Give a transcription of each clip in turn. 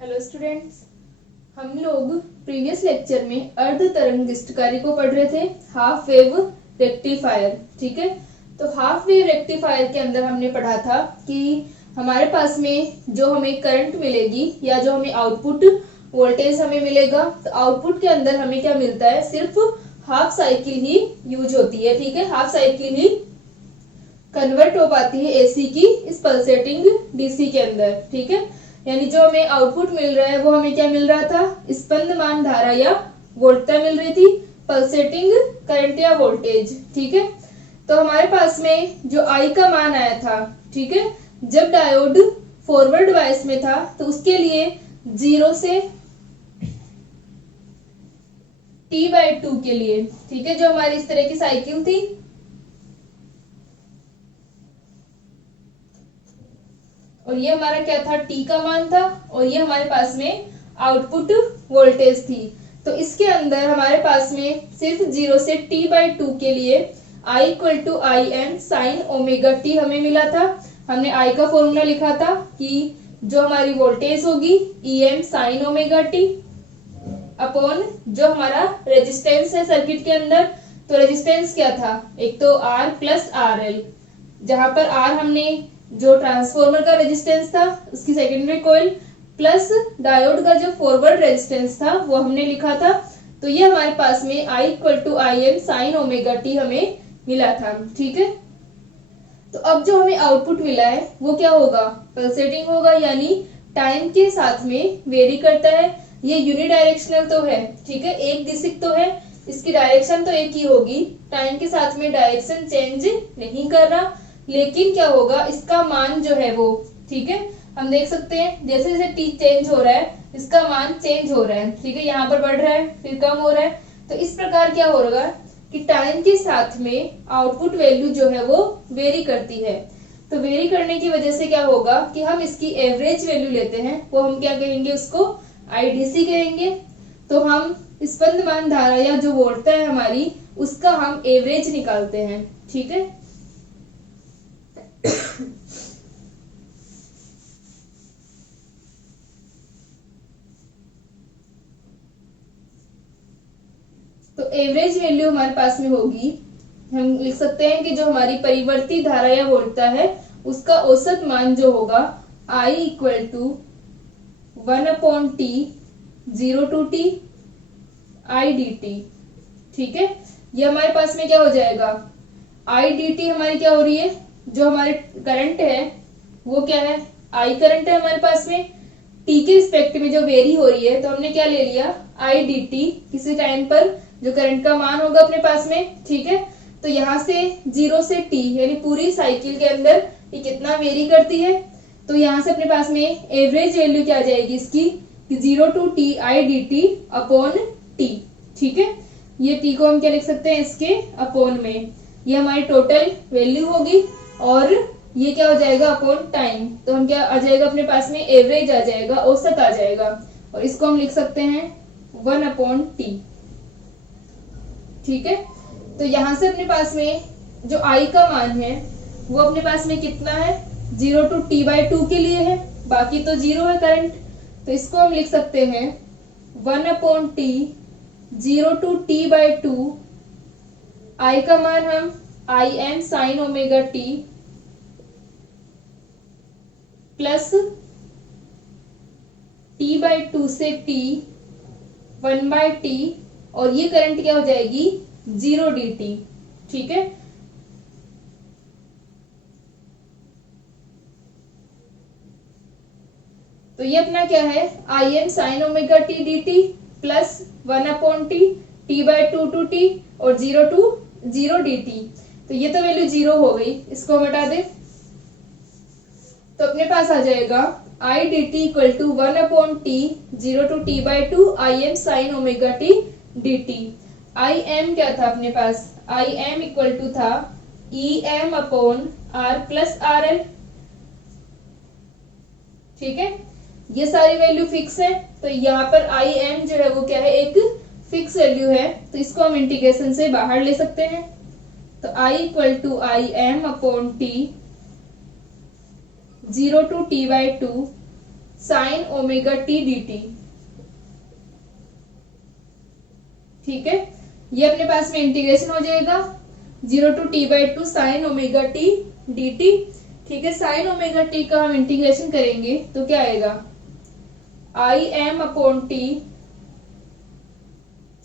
Hello students, हम लोग previous lecture में अर्ध तरंगिष्टकारी को पढ़ रहे थे, हाफ वेव रेक्टिफायर। ठीक है, तो हाफ वेव रेक्टिफायर के अंदर हमने पढ़ा था कि हमारे पास में जो हमें करंट मिलेगी या जो हमें आउटपुट वोल्टेज हमें मिलेगा, तो आउटपुट के अंदर हमें क्या मिलता है, सिर्फ हाफ साइकिल ही यूज होती है। ठीक है, हाफ साइकिल ही कन्वर्ट हो पाती है एसी की इस पल्सेटिंग डीसी के अंदर। ठीक है, यानी जो हमें आउटपुट मिल रहा है वो हमें क्या मिल रहा था, स्पंदमान धारा या वोल्टता मिल रही थी, पल्सेटिंग करंट या वोल्टेज। ठीक है, तो हमारे पास में जो आई का मान आया था, ठीक है, जब डायोड फॉरवर्ड बायस में था तो उसके लिए 0 से T/2 के लिए, ठीक है, जो हमारी इस तरह की साइकिल थी, और ये हमारा क्या था, T का मान था, और ये हमारे पास में आउटपुट वोल्टेज थी। तो इसके अंदर हमारे पास में सिर्फ 0 से T/2 के लिए I = Im sin omega t हमें मिला था। हमने I का फॉर्मूला लिखा था कि जो हमारी वोल्टेज होगी Em sin omega t upon जो हमारा रेजिस्टेंस है सर्किट के अंदर। तो रेजिस्टेंस क्या था, एक तो R + RL, जहां पर R हमने जो ट्रांसफॉर्मर का रेजिस्टेंस था उसकी सेकेंडरी कॉइल, प्लस डायोड का जो फॉरवर्ड रेजिस्टेंस था वो हमने लिखा था। तो ये हमारे पास में I = Im sin omega t हमें मिला था। ठीक है, तो अब जो हमें आउटपुट मिला है वो क्या होगा, पल्सेटिंग होगा, यानी टाइम के साथ में वेरी करता है। ये यूनिडायरेक्शनल तो है, ठीक है, एक दिशिक तो है, इसकी डायरेक्शन तो एक ही होगी, टाइम के साथ में डायरेक्शन चेंज नहीं कर रहा, लेकिन क्या होगा, इसका मान जो है वो, ठीक है, हम देख सकते हैं जैसे जैसे टी चेंज हो रहा है इसका मान चेंज हो रहा है। ठीक है, यहाँ पर बढ़ रहा है फिर कम हो रहा है। तो इस प्रकार क्या हो रहा है कि टाइम के साथ में आउटपुट वैल्यू जो है वो वेरी करती है। तो वेरी करने की वजह से क्या होगा कि हम इसकी एवरेज वैल्यू लेते हैं, वो हम क्या कहेंगे, उसको आईडीसी कहेंगे। तो हम स्पंदमान धारा या जो वोल्टता है हमारी, उसका हम एवरेज निकालते हैं। ठीक है, तो एवरेज वैल्यू हमारे पास में होगी, हम लिख सकते हैं कि जो हमारी परिवर्ती धारा या वोल्टता है उसका औसत मान जो होगा I = 1/T 0 to T I dt। ठीक है, ये हमारे पास में क्या हो जाएगा, I dt हमारी क्या हो रही है, जो हमारे करंट है वो क्या है, I करंट है हमारे पास में, T के रिस्पेक्ट में जो वेरी हो रही है, तो हमने क्या ले लिया, I dt, किसी टाइम पर जो करंट का मान होगा अपने पास में। ठीक है, तो यहाँ से 0 से T यानी पूरी साइकिल के अंदर ये कितना वेरी करती है, तो यहाँ से अपने पास में एवरेज वैल्यू क्या आ जाएगी इसकी, 0 to T I dt upon T। ठीक है, ये T को हम क्या लिख सकते हैं, इसके अपॉन में, ये हमारी टोटल वैल्यू होगी, और ये क्या हो जाएगा, अपॉन टाइम। तो हम क्या आ जाएगा अपने पास में, एवरेज आ जाएगा, औसत आ जाएगा, और इसको हम लिख सकते हैं 1/T। ठीक है, तो यहां से अपने पास में जो I का मान है वो अपने पास में कितना है, 0 to T/2 के लिए है, बाकी तो 0 है करंट। तो इसको हम लिख सकते हैं 1/T 0 to T/2, I का मान हम Im sin omega t plus T/2 से T 1/T, और ये करंट क्या हो जाएगी, 0 dt। ठीक है, तो ये अपना क्या है, Im sin omega t dt plus 1/T T/2 to T और 0 to 0 dt। तो ये तो वैल्यू 0 हो गई, इसको हम हटा दे, तो अपने पास आ जाएगा I dt = 1/T 0 to T/2 Im sin omega t dt। Im क्या था अपने पास, Im = था Em अपॉन R + RL। ठीक है, ये सारी वैल्यू फिक्स है, तो यहाँ पर Im जो है वो क्या है, एक फिक्स वैल्यू है, तो इसको हम इंटीग्रेशन से बाहर ले सकते हैं। तो I = Im upon T 0 to T/2 sine omega T dt। ठीक है, ये अपने पास में इंटीग्रेशन हो जाएगा 0 to t/2 sine omega T dt। ठीक है, साइन ओमेगा टी का हम इंटीग्रेशन करेंगे तो क्या आएगा, Im/t।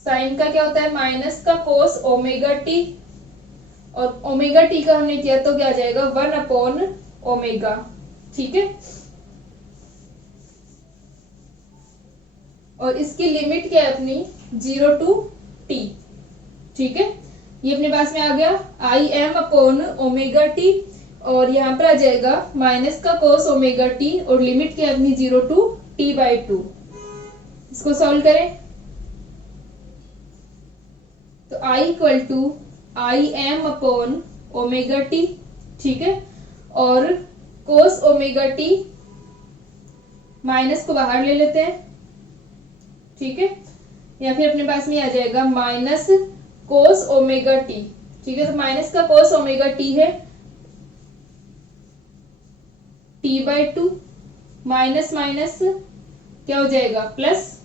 साइन का क्या होता है, माइनस का कोस ओमेगा टी, और ओमेगा टी का हमने किया तो क्या आ जाएगा 1/ओमेगा। ठीक है, और इसकी लिमिट क्या है अपनी 0 to t। ठीक है, ये अपने पास में आ गया Im/ओमेगा टी, और यहाँ पर आ जाएगा माइनस का कोस ओमेगा टी, और लिमिट क्या है अपनी 0 to t/2। इसको सॉल्व करें तो I = Im/ओमेगा टी। ठीक है, और कोस ओमेगा टी माइनस को बाहर ले लेते हैं। ठीक है, या फिर अपने पास में आ जाएगा माइनस कोस ओमेगा टी। ठीक है, तो माइनस का कोस ओमेगा टी है t/2, माइनस माइनस क्या हो जाएगा प्लस।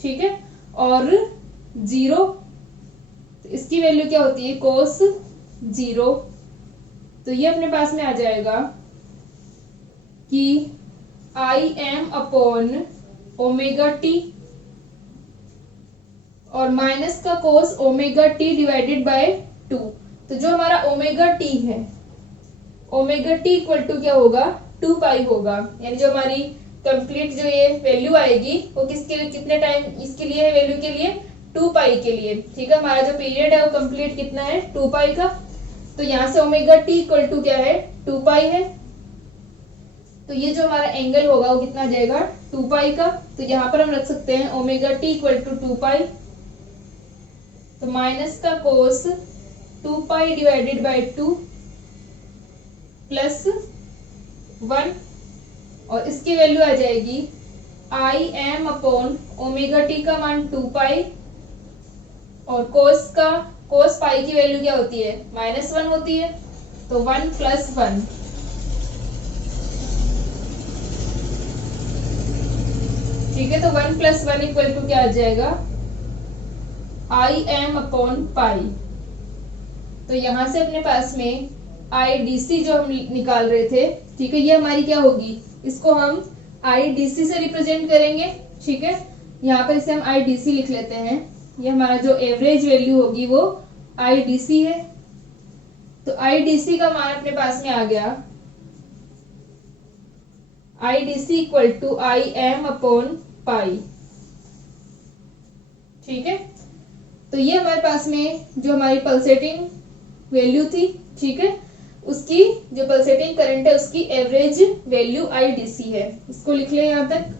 ठीक है, और 0, तो इसकी वैल्यू क्या होती है कोस 0। तो ये अपने पास में आ जाएगा कि Im/ओमेगा टी और माइनस का कोस ओमेगा टी डिवाइडेड बाय 2। तो जो हमारा ओमेगा टी है, ओमेगा टी इक्वल टू क्या होगा 2 पाई होगा, यानी जो हमारी कंप्लीट जो ये वैल्यू आएगी वो किसके लिए, कितने टाइम इसके लिए है, वैल्यू के लिए 2 पाई के लिए। ठीक है, हमारा जो पीरियड है वो कंप्लीट कितना है 2 पाई का। तो यहाँ से ओमेगा टी इक्वल टू क्या है 2 पाई है, तो ये जो हमारा एंगल होगा वो कितना आ जाएगा 2 पाई का। तो यहाँ पर हम रख सकते हैं ओमेगा टी इक्वल टू 2 पाई, तो माइनस का कोस 2 पाई डिवाइडेड बाय 2 प्लस 1, और इसकी वैल्यू आ जाएगी Im/ओमेगा टी का मान 2 पाई, और कोस पाई की वैल्यू क्या होती है -1 होती है, तो 1 + 1। ठीक है, तो 1 + 1 इक्वल टू क्या आ जाएगा Im/पाई। तो यहां से अपने पास में IDC जो हम निकाल रहे थे, ठीक है, ये हमारी क्या होगी, इसको हम IDC से रिप्रेजेंट करेंगे। ठीक है, यहाँ पर इसे हम IDC लिख लेते हैं। ये हमारा जो एवरेज वैल्यू होगी वो IDC है। तो IDC का मान अपने पास में आ गया IDC इक्वल टू Im/पाई। ठीक है, तो ये हमारे पास में जो हमारी पल्सेटिंग वैल्यू थी, ठीक है, उसकी जो पल्सेटिंग करंट है उसकी एवरेज वैल्यू IDC है। इसको लिख लें यहां तक।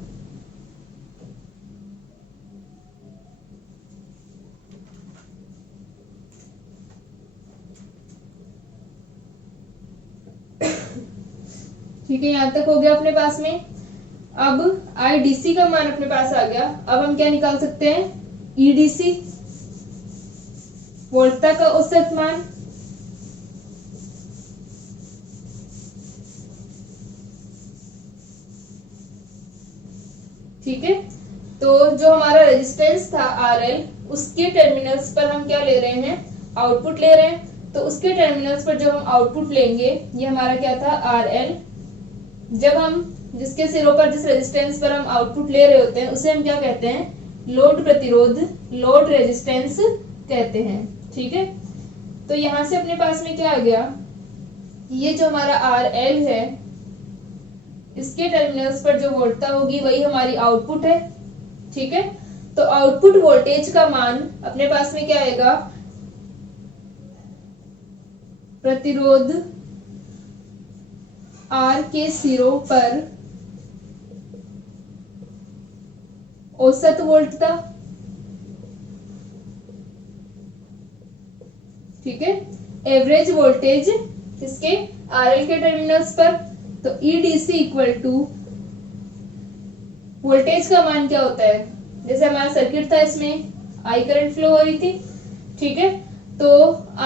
ठीक है, यहां तक हो गया अपने पास में। अब IDC का मान अपने पास आ गया। अब हम क्या निकाल सकते हैं EDC, वोल्टता का औसत मान। ठीक है, तो जो हमारा रेजिस्टेंस था RL, उसके टर्मिनल्स पर हम क्या ले रहे हैं आउटपुट ले रहे हैं। तो उसके टर्मिनल्स पर जब हम आउटपुट लेंगे, ये हमारा क्या था RL, जब हम जिसके सिरों पर जिस रेजिस्टेंस पर हम आउटपुट ले रहे होते हैं उसे हम क्या कहते हैं लोड प्रतिरोध, लोड रेजिस्टेंस कहते हैं। ठीक है, तो यहां से अपने पास में क्या आ गया, ये जो हमारा RL है इसके टर्मिनल्स पर जो वोल्टता होगी वही हमारी आउटपुट है। ठीक है, तो आउटपुट वोल्टेज का मान अपने पास में क्या आएगा, प्रतिरोध R के सिरों पर औसत वोल्टता। ठीक है, एवरेज वोल्टेज किसके RL के टर्मिनल्स पर। तो EDC इक्वल टू वोल्टेज का मान क्या होता है, जैसे हमारा सर्किट था इसमें I करंट फ्लो हो रही थी। ठीक है, तो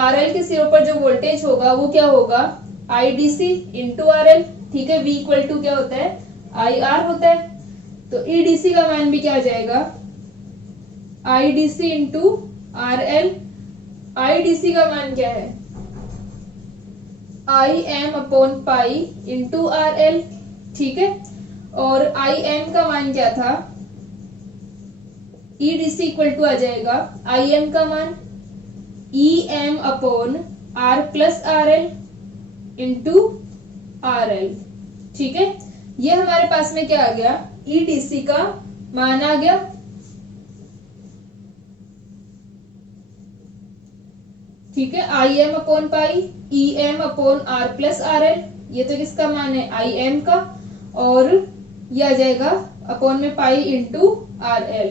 RL के सिरों पर जो वोल्टेज होगा वो क्या होगा IDC इंटू RL। ठीक है, V इक्वल टू क्या होता है IR होता है। तो ईडीसी का मान भी क्या आ जाएगा, IDC into R L. IDC का मान क्या है, I M upon pi into R L, ठीक है। और आई एम का मान क्या था, ईडीसी इक्वल टू आ जाएगा आई एम का मान E M upon R plus R L into R L, ठीक है। ये हमारे पास में क्या आ गया, ईडीसी का मान आ गया। ठीक है, I M upon pi E M upon R plus R L, ये तो किसका मान है, आई एम का, और ये आ जाएगा अपॉन में पाई इंटू आर एल।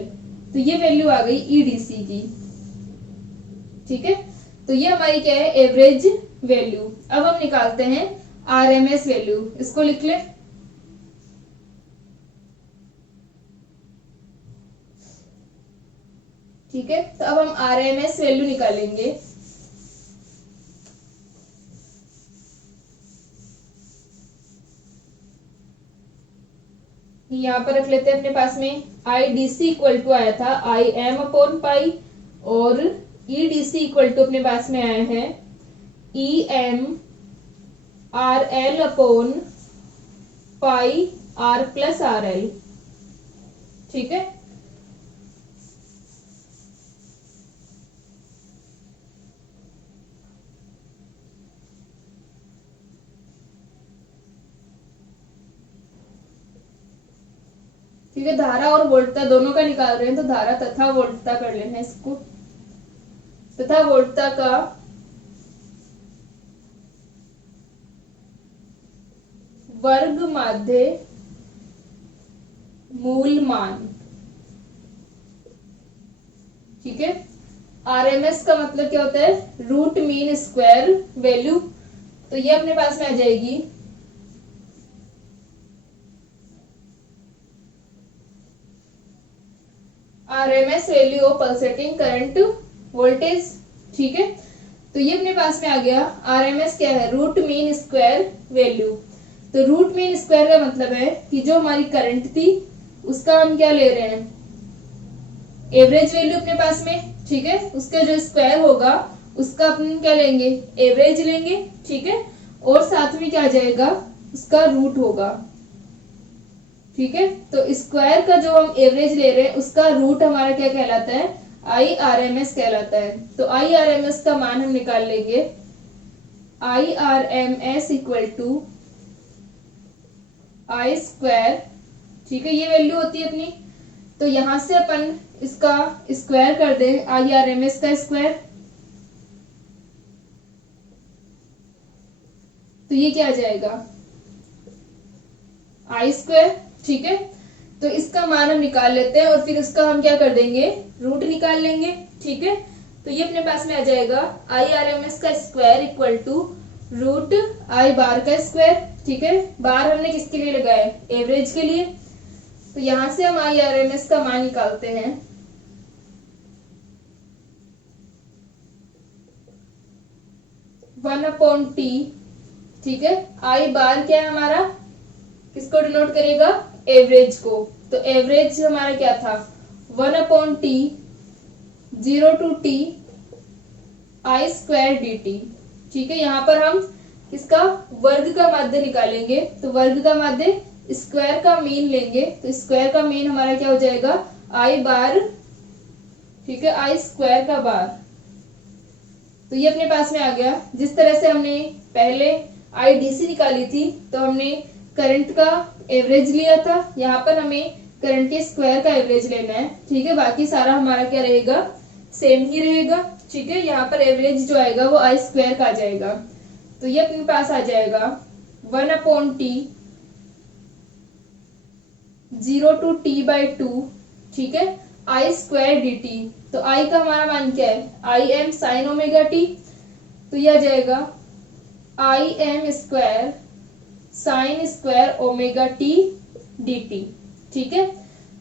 तो ये वैल्यू आ गई ईडीसी की, ठीक है। तो ये हमारी क्या है, एवरेज वैल्यू। अब हम निकालते हैं आरएमएस वैल्यू, इसको लिख ले। ठीक है, तो अब हम आरएमएस वैल्यू निकालेंगे। यहाँ पर रख लेते हैं अपने पास में, I D C equal to आया था आई एम अपॉन पाई, और E D C equal to अपने पास में आया है E M R L upon pi R plus R L, ठीक है। ठीक है, धारा और वोल्टता दोनों का निकाल रहे हैं, तो धारा तथा वोल्टता कर लेना है इसको। तथा वोल्टता का वर्ग माध्य मूल मान, ठीक है। आरएमएस का मतलब क्या होता है, रूट मीन स्क्वायर वैल्यू। तो ये अपने पास में आ जाएगी RMS value of pulsating current voltage, ठीक है। तो ये अपने पास में आ गया आरएमएस क्या है, रूट मीन स्क्वायर वैल्यू। तो रूट मीन स्क्वायर का मतलब है कि जो हमारी करंट थी उसका हम क्या ले रहे हैं, एवरेज वैल्यू अपने पास में, ठीक है। उसका जो स्क्वायर होगा उसका अपन क्या लेंगे, एवरेज लेंगे, ठीक है। और साथ में क्या आ जाएगा, उसका रूट होगा, ठीक है। तो स्क्वायर का जो हम एवरेज ले रहे हैं उसका रूट हमारा क्या कहलाता है, आई आर एम एस कहलाता है। तो आई आर एम एस का मान हम निकाल लेंगे, I R M S equal to I square, ठीक है। ये वैल्यू होती है अपनी। तो यहां से अपन इसका स्क्वायर कर दें, आई आर एम एस का स्क्वायर, तो ये क्या आ जाएगा, आई स्क्वायर, ठीक है। तो इसका मान हम निकाल लेते हैं और फिर इसका हम क्या कर देंगे, रूट निकाल लेंगे, ठीक है। तो ये अपने पास में आ जाएगा आई आर एम एस का square equal to root I bar का स्क्वायर, ठीक है। बार हमने किसके लिए लगाया, एवरेज के लिए। तो यहां से हम आई आर एम एस का मान निकालते हैं, वन अपॉन टी, ठीक है। आई बार क्या है हमारा, किसको डिनोट करेगा, एवरेज को। तो एवरेज हमारा क्या था, one upon T, zero to T I square D T, ठीक है। यहाँ पर हम इसका वर्ग का माध्य निकालेंगे। तो वर्ग का माध्य स्क्वायर का मीन लेंगे। तो स्क्वायर का मीन हमारा क्या हो जाएगा, आई बार, ठीक है, आई स्क्वायर का बार। तो ये अपने पास में आ गया। जिस तरह से हमने पहले आई डी सी निकाली थी, तो हमने करंट का एवरेज लिया था, यहाँ पर हमें करंट के स्क्वायर का एवरेज लेना है, ठीक है। बाकी सारा हमारा क्या रहेगा, सेम ही रहेगा, ठीक है। यहाँ पर एवरेज जो आएगा वो आई स्क्वायर का आ जाएगा। तो ये अपने पास आ जाएगा one upon T, zero to T by two, ठीक है, आई स्क्वायर डी टी। तो आई का हमारा मान क्या है, I M sine omega T. तो यह आ जाएगा आई M square sine square omega T D T, ठीक है।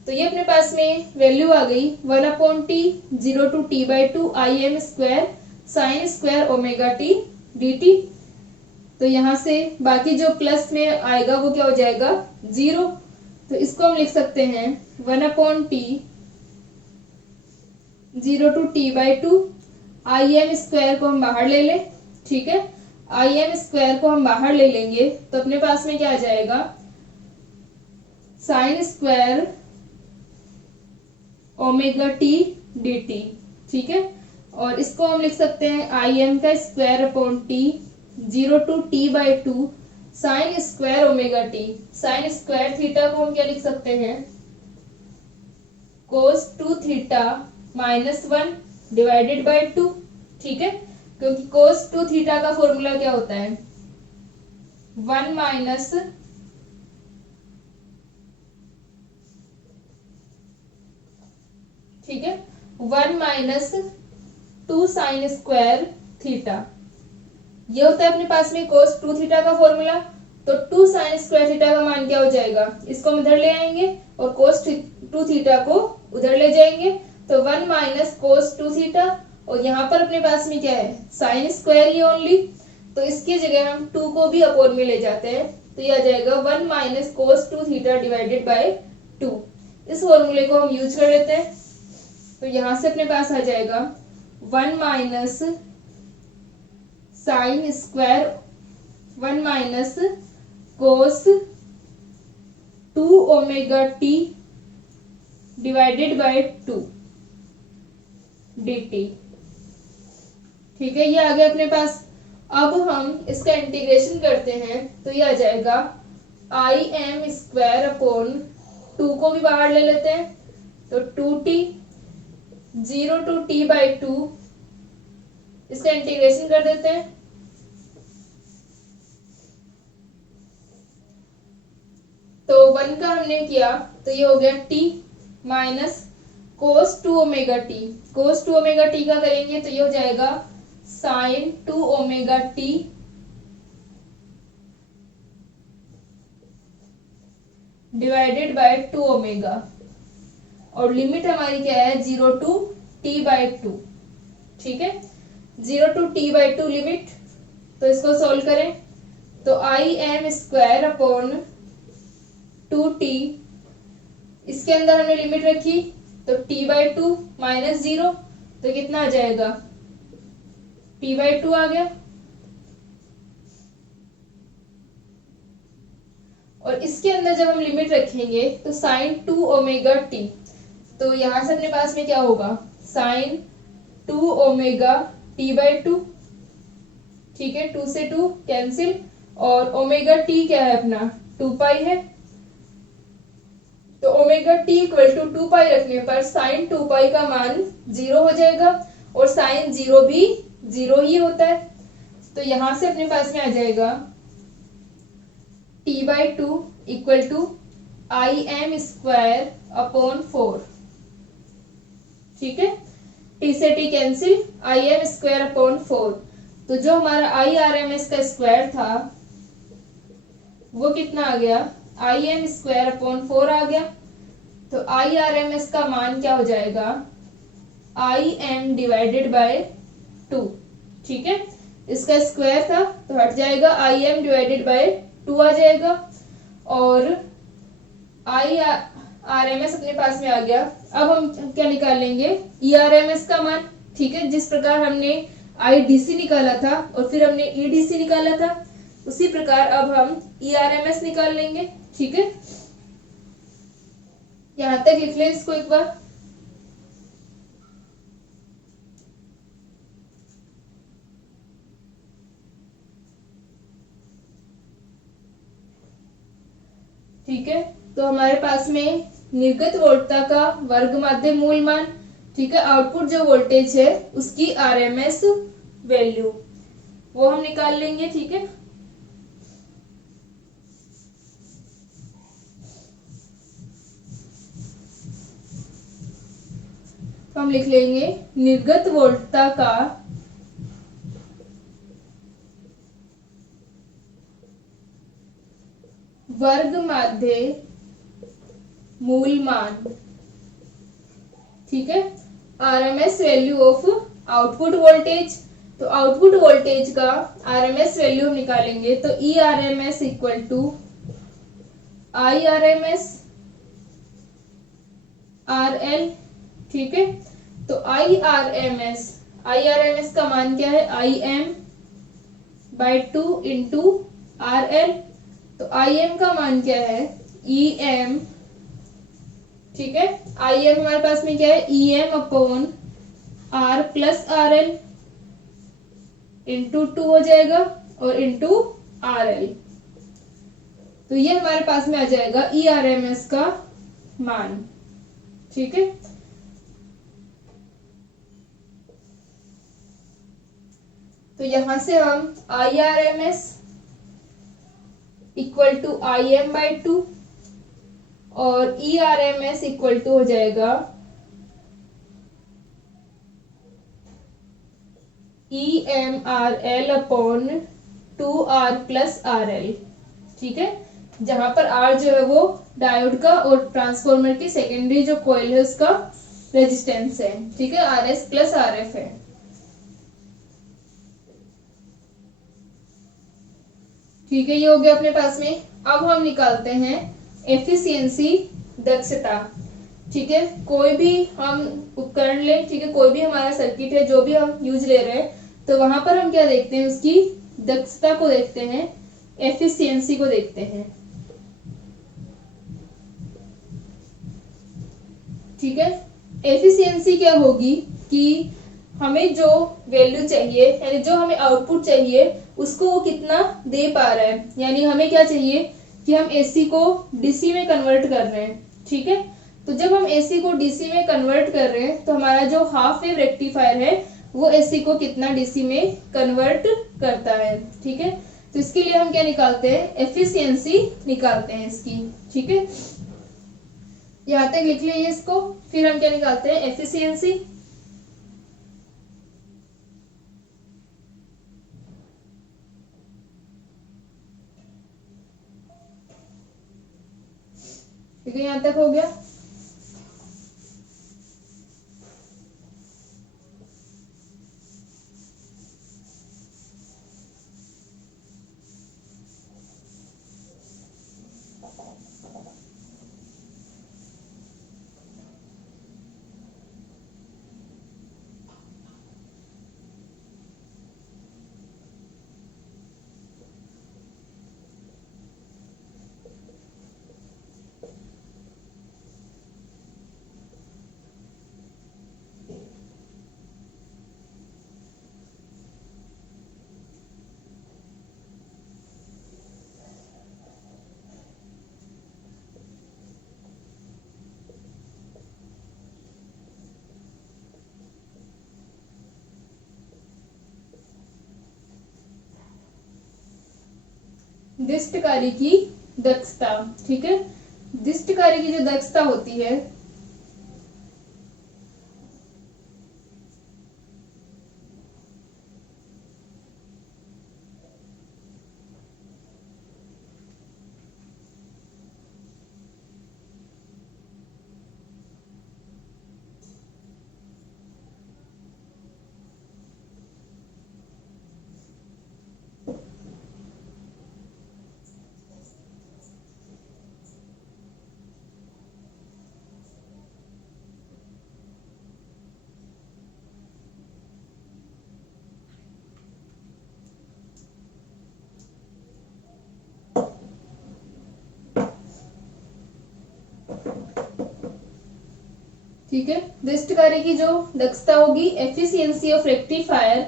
तो ये अपने पास में वैल्यू आ गई one upon T, zero to T by two, I M square sine square omega T D T. तो यहाँ से बाकी जो प्लस में आएगा वो क्या हो जाएगा, जीरो। तो इसको हम लिख सकते हैं 1/t 0 to t/2। im square को हम बाहर ले लें, ठीक है। im स्क्वायर को हम बाहर ले लेंगे तो अपने पास में क्या आ जाएगा, sign square omega T dt, ठीक है। और इसको हम लिख सकते हैं im का square upon t 0 to t/2 sign square omega T. Sine square theta को हम क्या लिख सकते हैं, cos 2 थीटा -1 डिवाइडेड बाय 2, ठीक है। क्योंकि cos 2 थीटा का फॉर्मूला क्या होता है, 1 माइनस ठीक है 1 माइनस 2 साइन स्क्वायर थीटा, ये होता है अपने पास में cos 2 थीटा का फॉर्मूला। तो 2 साइन स्क्वायर थीटा का मान क्या हो जाएगा, इसको हम इधर ले आएंगे और cos 2 थीटा को उधर ले जाएंगे, तो 1 माइनस cos 2 थीटा, और यहाँ पर अपने पास में क्या है, साइन स्क्वायर ही ओनली, तो इसकी जगह हम 2 को भी अपॉन में ले जाते हैं, तो ये आ जाएगा 1 minus cos 2 theta divided by 2। इस फॉर्मूले को हम यूज कर लेते हैं, तो यहां से अपने पास आ जाएगा 1 minus sine square 1 minus cos 2 omega T divided by 2 dt, ठीक है। ये आ गया अपने पास। अब हम इसका इंटीग्रेशन करते हैं तो ये आ जाएगा आई एम स्क्वायर अपॉन 2 को भी बाहर ले लेते हैं, तो 2t 0 to t/2 इसका इंटीग्रेशन कर देते हैं, तो 1 का हमने किया तो ये हो गया t minus cos 2 omega T. cos 2 omega T का करेंगे तो ये हो जाएगा sine 2 omega T divided by 2 omega, और लिमिट हमारी क्या है 0 to t/2, ठीक है। 0 to t/2 लिमिट, तो इसको सोल्व करें तो आई एम स्क्वायर अपॉन 2t, इसके अंदर हमने लिमिट रखी तो t/2 माइनस 0, तो कितना आ जाएगा t/2 आ गया, और इसके अंदर जब हम लिमिट रखेंगे तो साइन 2 ओमेगा टी, तो यहां से अपने पास में क्या होगा साइन 2 ओमेगा t/2, ठीक है। 2 से 2 कैंसिल, और ओमेगा टी क्या है अपना 2 पाई है, तो ओमेगा टी इक्वल टू 2 पाई रखने पर साइन 2 पाई का मान 0 हो जाएगा, और साइन 0 भी 0 ही होता है, तो यहां से अपने पास में आ जाएगा t/2 equal to I M square upon 4, ठीक है। t से t कैंसिल, आई एम स्क्वायर अपॉन 4, तो जो हमारा आई आर एम एस का स्क्वायर था वो कितना आ गया, आई एम स्क्वायर अपॉन 4 आ गया, तो आई आर एम एस का मान क्या हो जाएगा आई एम डिवाइडेड बाय 2, ठीक है। इसका स्क्वायर था तो हट जाएगा, आई एम डिवाइडेड बाय 2 आ जाएगा, और आई आर एम एस अपने पास में आ गया। अब हम क्या निकाल लेंगे ई आर एम एस का मान, ठीक है। जिस प्रकार हमने आई डी सी निकाला था और फिर हमने ई डी सी निकाला था, उसी प्रकार अब हम ई आर एम एस निकाल लेंगे, ठीक है। यहां तक लिख ले इसको एक बार, ठीक है। तो हमारे पास में निर्गत वोल्टता का वर्ग माध्य मूल मान, ठीक है, आउटपुट जो वोल्टेज है उसकी आरएमएस वैल्यू वो हम निकाल लेंगे, ठीक है। तो हम लिख लेंगे निर्गत वोल्टता का वर्ग माध्य मूल मान, ठीक है, RMS value of output voltage. तो आउटपुट वोल्टेज का आरएमएस वैल्यू हम निकालेंगे तो E R M S equal to I R M S RL, ठीक है। तो IRMS का मान क्या है, Im/2 इंटू RL। तो Im का मान क्या है, EM, ठीक है। Im हमारे पास में क्या है, EM/R प्लस RL इंटू 2 हो जाएगा और इंटू RL। तो ये हमारे पास में आ जाएगा ERMS का मान, ठीक है। तो यहां से हम IRMS इक्वल टू Im/2 और ERMS इक्वल टू हो जाएगा EMRL/2R प्लस RL, ठीक है। जहां पर R जो है वो डायोड का और ट्रांसफॉर्मर की सेकेंडरी जो कॉइल है उसका रेजिस्टेंस है, ठीक है। RS प्लस RF है, ठीक है। ये हो गया अपने पास में। अब हम निकालते हैं एफिशिएंसी, दक्षता, ठीक है। कोई भी हम उपकरण ले, ठीक है, कोई भी हमारा सर्किट है जो भी हम यूज ले रहे हैं, तो वहां पर हम क्या देखते हैं, उसकी दक्षता को देखते हैं, एफिशिएंसी को देखते हैं, ठीक है। एफिशिएंसी क्या होगी कि हमें जो वैल्यू चाहिए, यानी जो हमें आउटपुट चाहिए उसको वो कितना दे पा रहा है। यानी हमें क्या चाहिए कि हम एसी को डीसी में कन्वर्ट कर रहे हैं, ठीक है। तो जब हम एसी को डीसी में कन्वर्ट कर रहे हैं तो हमारा जो हाफ वेव रेक्टिफायर है वो एसी को कितना डीसी में कन्वर्ट करता है, ठीक है। तो इसके लिए हम क्या निकालते हैं, एफिशिएंसी निकालते हैं इसकी, ठीक है। यहाँ तक लिख लीजिए इसको। फिर हम क्या निकालते हैं, एफिशिएंसी, ठीक है। यहाँ तक हो गया। दिष्टकारी की दक्षता, ठीक है। दिष्टकारी की जो दक्षता होती है ठीक है। दृष्टकारी की जो दक्षता होगी, एफिशिएंसी ऑफ रेक्टिफायर,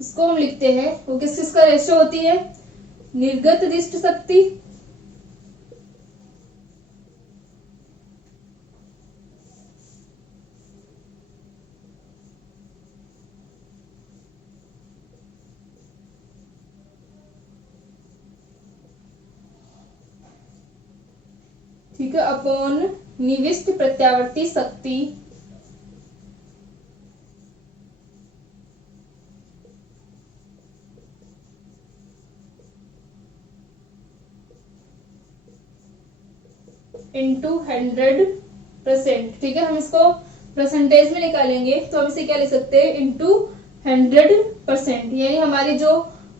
इसको हम लिखते हैं, वो किस किसका रेशो होती है, निर्गत दृष्ट शक्ति, ठीक है, अपॉन निविष्ट प्रत्यावर्ती शक्ति, इंटू 100%, ठीक है। हम इसको परसेंटेज में निकालेंगे तो हम इसे क्या लिख सकते हैं, इंटू 100%, यानी हमारी जो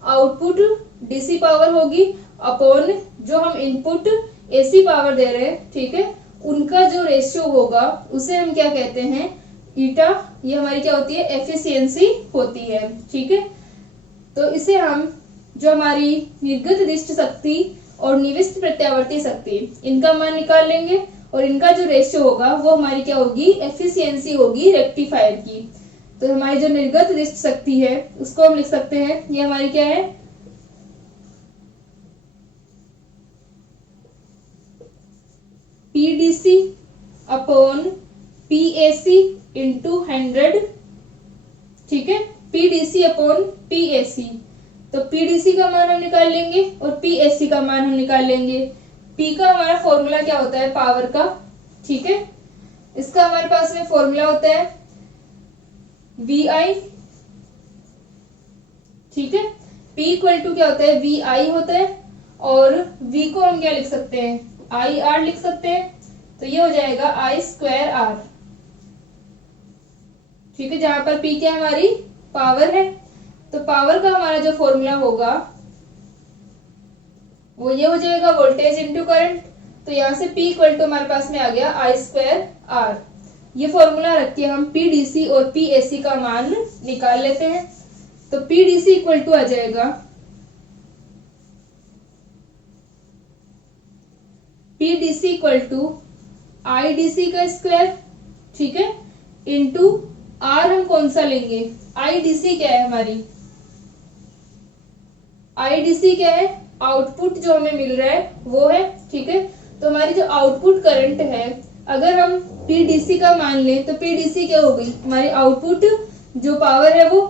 आउटपुट डीसी पावर होगी अपॉन जो हम इनपुट एसी पावर दे रहे हैं, ठीक है, उनका जो रेशियो होगा उसे हम क्या कहते हैं, ईटा। ये हमारी क्या होती है, एफिशिएंसी होती है। ठीक है, तो इसे हम जो हमारी निर्गत दिष्ट शक्ति और निविष्ट प्रत्यावर्ती शक्ति, इनका मान निकाल लेंगे और इनका जो रेशियो होगा वो हमारी क्या होगी, एफिशिएंसी होगी रेक्टिफायर की। तो हमारी जो निर्गत दिष्ट शक्ति है उसको हम लिख सकते हैं, ये हमारी क्या है, पीडीसी अपॉन पीएसी इंटू 100। ठीक है, पीडीसी अपॉन पीएसी। तो पीडीसी का मान हम निकाल लेंगे और पीएसी का मान हम निकाल लेंगे। पी का हमारा फॉर्मूला क्या होता है, पावर का। ठीक है, इसका हमारे पास में फॉर्मूला होता है VI। ठीक है, P इक्वल टू क्या होता है, VI होता है, और V को हम क्या लिख सकते हैं, IR लिख सकते हैं। तो ये हो जाएगा I²R। ठीक है, जहां पर P क्या हमारी पावर है, तो पावर का हमारा जो फॉर्मूला होगा वो ये हो जाएगा वोल्टेज इंटू करंट। तो यहाँ से P इक्वल टू हमारे पास में आ गया I²R। ये फॉर्मूला रख के हम PDC और PAC का मान निकाल लेते हैं। तो PDC इक्वल टू आ जाएगा PDC इक्वल टू IDC का स्क्वायर। ठीक है, इंटू R हम कौन सा लेंगे, IDC क्या है हमारी, IDC क्या है, आउटपुट जो हमें मिल रहा है वो है। ठीक है, तो हमारी जो आउटपुट करंट है, अगर हम PDC का मान लें तो PDC क्या हो गई, हमारी आउटपुट जो पावर है वो।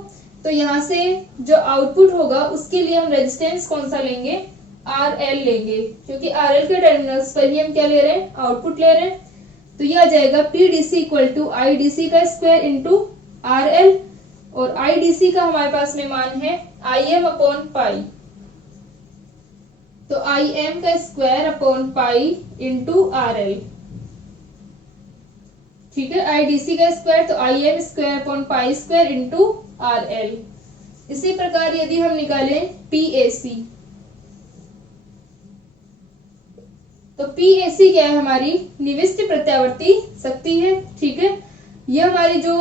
तो यहाँ से जो आउटपुट होगा उसके लिए हम रेजिस्टेंस कौन सा लेंगे, RL लेंगे, क्योंकि RL के टर्मिनल्स पर ही हम क्या ले रहे हैं, आउटपुट ले रहे हैं। तो ये आ जाएगा PDC इक्वल टू IDC का स्क्वायर इंटू RL, और IDC का हमारे पास में मान है IM अपॉन पाई। तो IM का square upon pi into RL। ठीक है, IDC का स्क्वायर तो IM square upon pi square into RL। इसी प्रकार यदि हम निकालें PAC, तो PAC क्या है, हमारी निविष्ट प्रत्यावर्ती शक्ति है। ठीक है, ये हमारी जो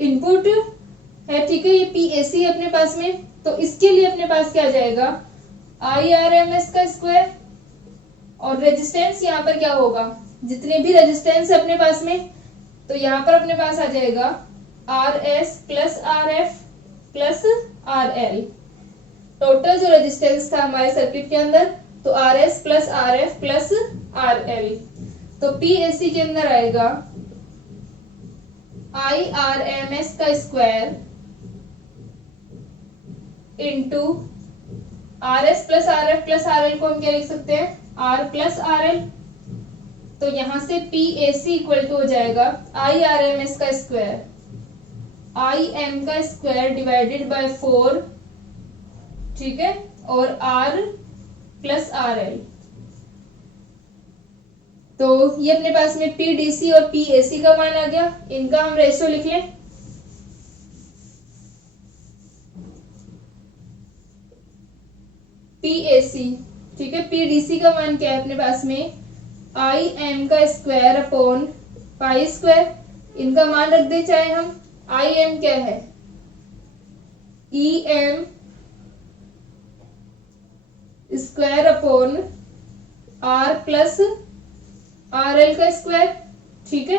इनपुट है, ठीक है, ये PAC है अपने पास में। तो इसके लिए अपने पास क्या आ जाएगा, IRMS का स्क्वायर, और रेजिस्टेंस यहाँ पर क्या होगा, जितने भी रेजिस्टेंस है अपने पास में, तो यहाँ पर अपने पास आ जाएगा RS plus RF plus RL। Total जो रेजिस्टेंस था हमारे सर्किट के अंदर, तो RS plus RF plus RL। तो PAC के अंदर आएगा IRMS का square into RS plus RF plus RL को हम क्या लिख सकते हैं, R प्लस RL। तो यहां से PAC इक्वल टू हो जाएगा IRMS का स्क्वायर IM का स्क्वायर डिवाइडेड बाय 4। ठीक है, और R प्लस RL। तो ये अपने पास में PDC और PAC का मान आ गया। इनका हम रेशियो लिख लें। PAC, ठीक है, PDC का मान क्या है अपने पास में, IM का स्क्वायर अपॉन पाई स्क्वायर। इनका मान रख दे चाहे हम, IM क्या है, EM square upon R plus RL का स्क्वायर। ठीक है,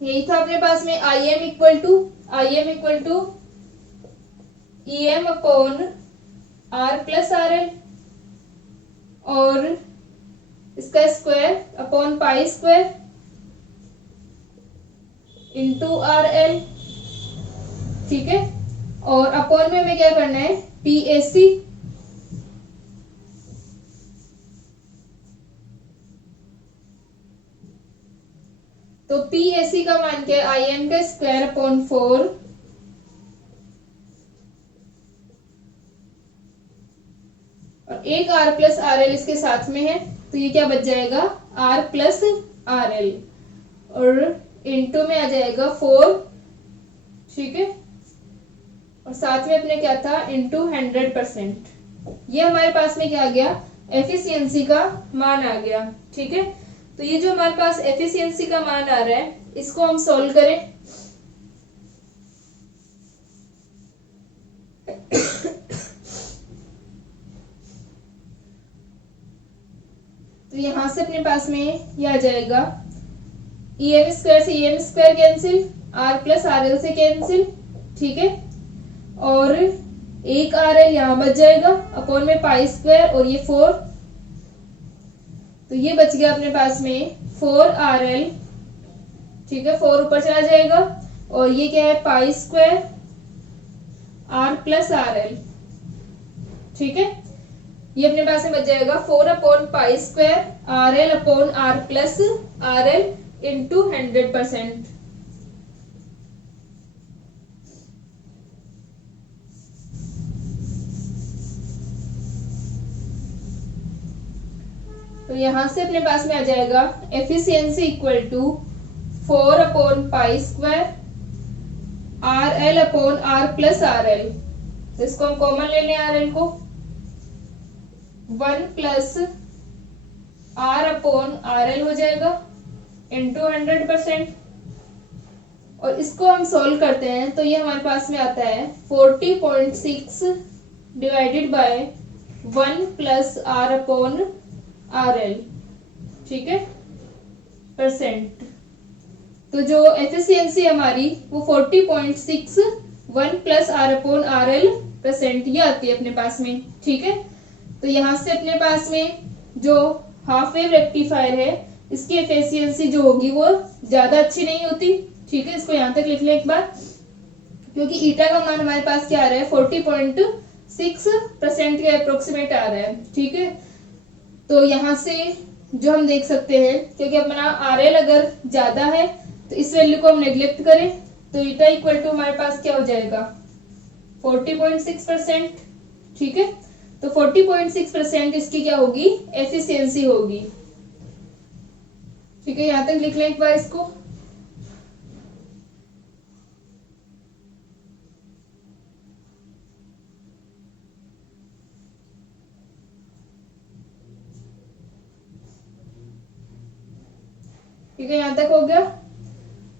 यही था अपने पास में IM equal to EM upon R plus RL, और इसका square upon pi square into RL। ठीक है, और अपॉन में हमें क्या करना है, PAC। तो PAC का मान क्या है, IM का स्क्वायर अपॉन 4 और एक R प्लस RL इसके साथ में है, तो ये क्या बच जाएगा, R प्लस RL, और इंटू में आ जाएगा 4। ठीक है, और साथ में अपने क्या था, इंटू 100%। ये हमारे पास में क्या आ गया, एफिशिएंसी का मान आ गया। ठीक है, तो ये जो हमारे पास एफिशिएंसी का मान आ रहा है इसको हम सॉल्व करें। तो यहां से अपने पास में ये आ जाएगा EM स्क्वायर से EM square cancel, R plus RL से कैंसिल, ठीक है, और एक RL यहाँ बच जाएगा अपॉन में पाई स्क्वायर और ये 4, तो ये बच गया अपने पास में 4RL, ठीक है, 4 ऊपर चला जाएगा और ये क्या है pi square R plus RL, ठीक है, ये अपने पास में बच जाएगा 4 upon pi square RL upon R plus RL into 100%। तो यहां से अपने पास में आ जाएगा efficiency equal to 4 upon pi square RL upon R plus RL, तो इसको हम कॉमन ले लें RL को, 1 प्लस R अपॉन RL हो जाएगा इंटू 100%, और इसको हम सॉल्व करते हैं तो ये हमारे पास में आता है 40.6 divided by 1 plus R upon RL, ठीक है, परसेंट। तो जो एफिशिएंसी हमारी वो 40.6 1 plus R upon RL percent ये आती है अपने पास में, ठीक है। तो यहाँ से अपने पास में जो हाफ वेव रेक्टिफायर है इसकी एफिशिएंसी जो होगी वो ज्यादा अच्छी नहीं होती, ठीक है, इसको यहाँ तक लिख लें एक बार, क्योंकि ईटा का मान हमारे पास क्या आ रहा है 40.6% के अप्रोक्सीमेट आ रहा है, ठीक है। तो यहाँ से जो हम देख सकते हैं, क्योंकि अपना RL अगर ज्यादा है तो इस वैल्यू को हम नेग्लेक्ट करें तो ईटा इक्वल टू हमारे पास क्या हो जाएगा 40.6%, ठीक है। तो 40.6% इसकी क्या होगी एफिशिएंसी होगी, ठीक है, यहां तक लिख लें एक बार इसको। ठीक है, यहां तक हो गया।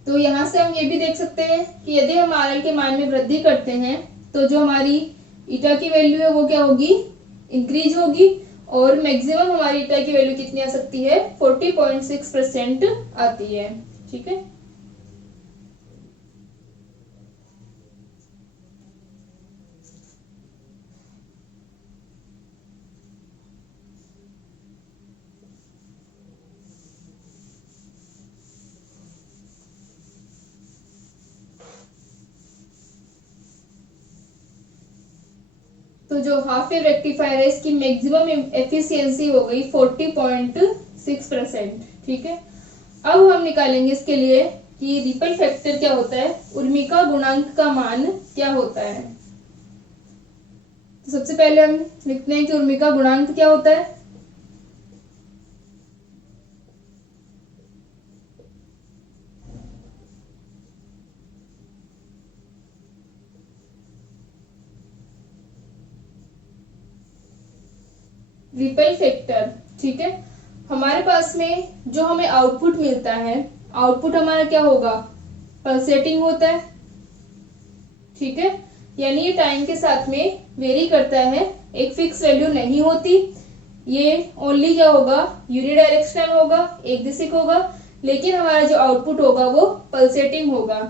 तो यहां से हम ये भी देख सकते हैं कि यदि हम RL के मान में वृद्धि करते हैं तो जो हमारी ईटा की वैल्यू है वो क्या होगी इंक्रीज होगी, और मैक्सिमम हमारी ईटा की वैल्यू कितनी आ सकती है 40.6% आती है, ठीक है। तो जो हाफ वेव रेक्टिफायर है इसकी मैक्सिमम एफिशिएंसी हो गई 40.6%, ठीक है। अब हम निकालेंगे इसके लिए कि रिपल फैक्टर क्या होता है, उर्मिका गुणांक का मान क्या होता है। तो सबसे पहले हम लिखते हैं कि उर्मिका गुणांक क्या होता है। रिपल फैक्टर, ठीक है, हमारे पास में जो हमें आउटपुट मिलता है, आउटपुट हमारा क्या होगा पल्सेटिंग होता है, ठीक है, यानी ये टाइम के साथ में वेरी करता है, एक फिक्स वैल्यू नहीं होती, ये ओनली क्या होगा यूनिडायरेक्शनल होगा, एक दिशिक होगा, लेकिन हमारा जो आउटपुट होगा वो पल्सेटिंग होगा।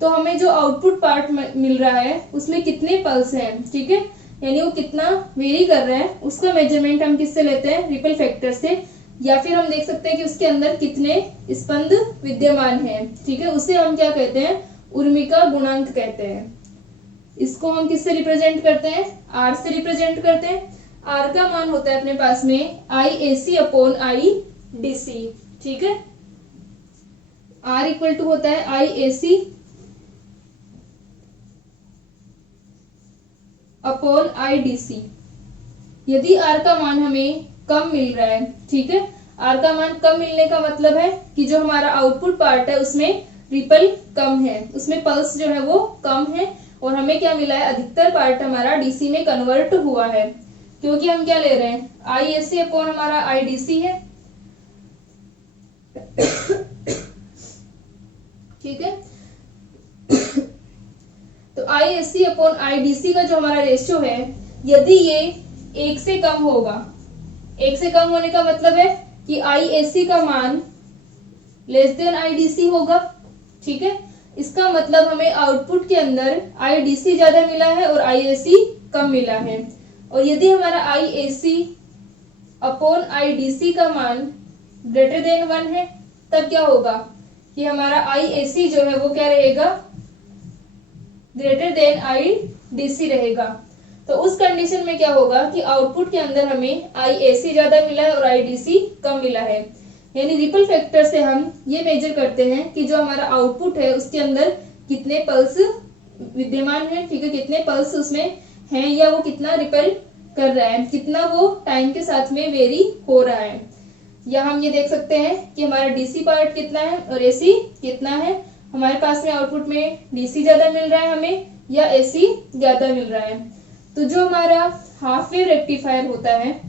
तो हमें जो आउटपुट पार्ट मिल रहा है उसमें कितने पल्स हैं, ठीक है, यानी वो कितना वेरी कर रहा है उसका मेजरमेंट हम किससे लेते हैं रिपल फैक्टर से, या फिर हम देख सकते हैं कि उसके अंदर कितने स्पंद विद्यमान हैं, ठीक है, उसे हम क्या कहते हैं उर्मिका गुणांक कहते हैं। इसको हम किससे रिप्रेजेंट करते हैं R से रिप्रेजेंट करते हैं। R का मान होता है अपने पास में IAC अपॉन IDC, ठीक है, R इक्वल टू होता है IAC अपॉन IDC। यदि R का मान हमें कम मिल रहा है, ठीक है, R का मान कम मिलने का मतलब है कि जो हमारा आउटपुट पार्ट है उसमें रिपल कम है, उसमें पल्स जो है वो कम है, और हमें क्या मिला है अधिकतर पार्ट हमारा DC में कन्वर्ट हुआ है, क्योंकि हम क्या ले रहे हैं IAC अपॉन हमारा IDC है। ठीक है। तो ISC अपॉन IDC का जो हमारा रेशियो है, यदि ये 1 से कम होगा, 1 से कम होने का मतलब है कि ISC का मान लेस देन IDC होगा। ठीक है, इसका मतलब हमें आउटपुट के अंदर IDC ज्यादा मिला है और ISC कम मिला है। और यदि हमारा ISC अपॉन IDC का मान ग्रेटर देन 1 है, तब क्या होगा कि हमारा ISC जो है वो क्या रहेगा, ग्रेटर देन IDC रहेगा। तो उस कंडीशन में क्या होगा कि आउटपुट के अंदर हमें ISC ज्यादा मिला है और IDC कम मिला है। यानी रिपल फैक्टर से हम ये मेजर करते हैं कि जो हमारा आउटपुट है उसके अंदर कितने पल्स विद्यमान है। ठीक है, कितने पल्स उसमें हैं या वो कितना रिपल कर रहा है, कितना वो टाइम के साथ में वेरी हो रहा है। या हम ये देख सकते हैं कि हमारा DC पार्ट कितना है और AC कितना है। हमारे पास में आउटपुट में DC ज्यादा मिल रहा है हमें या AC ज्यादा मिल रहा है। तो जो हमारा हाफ वेव रेक्टिफायर होता है,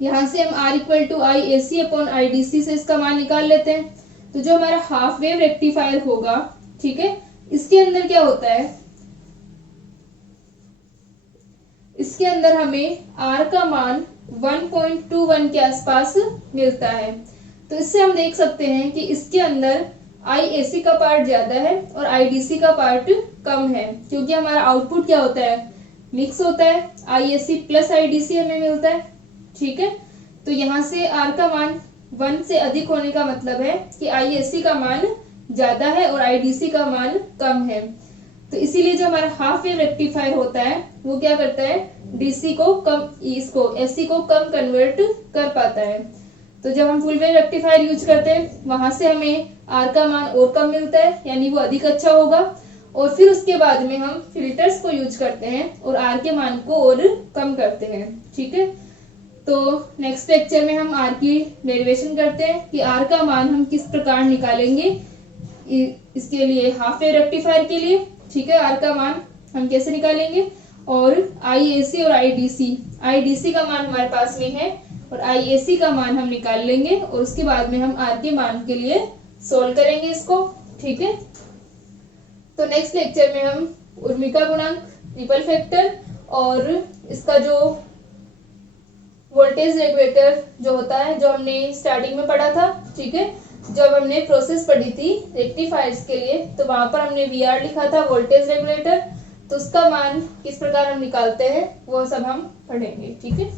यहाँ से हम R equal to ISC upon IDC से इसका मान निकाल लेते हैं। तो जो हमारा हाफ वेव रेक्टिफायर होगा, ठीक है, इसके अंदर क्या होता है, इसके अंदर हमें R का मान 1.21 के आसपास मिलता है। तो इससे हम देख सकते हैं कि इसके अंदर ISC का पार्ट ज्यादा है और IDC का पार्ट कम है, क्योंकि हमारा आउटपुट क्या होता है, मिक्स होता है। ISC प्लस IDC हमें मिलता है। ठीक है, तो यहाँ से R का मान 1 से अधिक होने का मतलब है कि ISC का मान ज्यादा है और IDC का मान कम है। तो इसीलिए जो हमारा हाफ वेव रेक्टिफायर होता है वो क्या करता है, DC को कम, इसको SC को कम कन्वर्ट कर पाता है। तो जब हम फुल वेव रेक्टिफायर यूज करते हैं वहां से हमें R का मान और कम मिलता है, यानी वो अधिक अच्छा होगा। और फिर उसके बाद में हम फिल्टर्स को यूज करते हैं और R के मान को और कम करते हैं। ठीक है, तो नेक्स्ट लेक्चर में हम R की डेरिवेशन करते हैं कि R का मान हम किस प्रकार निकालेंगे इसके लिए, हाफ वेव रेक्टिफायर के लिए। ठीक है, R का मान हम कैसे निकालेंगे और ISC और IDC का मान हमारे पास में है और ISC का मान हम निकाल लेंगे और उसके बाद में हम R के मान के लिए सोल्व करेंगे इसको। ठीक है, तो नेक्स्ट लेक्चर में हम उर्मिका गुणांक, रिपल फैक्टर और इसका जो वोल्टेज रेगुलेटर जो होता है, जो हमने स्टार्टिंग में पढ़ा था। ठीक है, जब हमने प्रोसेस पढ़ी थी रेक्टिफायर्स के लिए, तो वहां पर हमने VR लिखा था, वोल्टेज रेगुलेटर। तो उसका मान किस प्रकार हम निकालते हैं वो सब हम पढ़ेंगे। ठीक है।